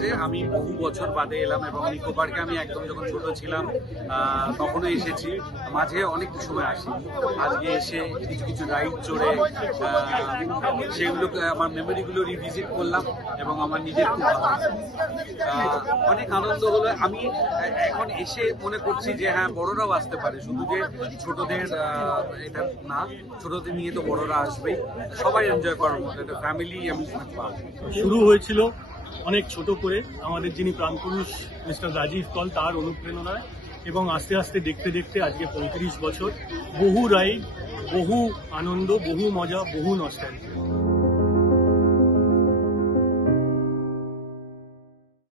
যে আমি বহু বছর বাদে এলাম এবং নিকো পার্কে আমি একদম যখন ছোট ছিলাম তখনও এসেছি, মাঝে অনেক সময় আসি। আজকে এসে কিছু কিছু রাইড চড়ে সেগুলোকে আমার মেমোরিগুলো রিভিজিট করলাম এবং আমার নিজের খুব ভালো অনেক আনন্দ হলো। আমি এখন এসে মনে করছি যে হ্যাঁ, বড়রাও আসতে পারে, শুধু যে ছোটদের এটা না, ছোটদের নিয়ে তো বড়রা আসবেই, সবাই এনজয় করার মতো একটা ফ্যামিলি অ্যামিউজমেন্ট পার্ক। শুরু হয়েছিল অনেক ছোট করে আমাদের যিনি প্রাণপুরুষ মিস্টার রাজীব কল, তার অনুপ্রেরণায়, এবং আস্তে আস্তে দেখতে দেখতে আজকে 35 বছর, বহু রাইড, বহু আনন্দ, বহু মজা, বহু নস্টালজিয়া।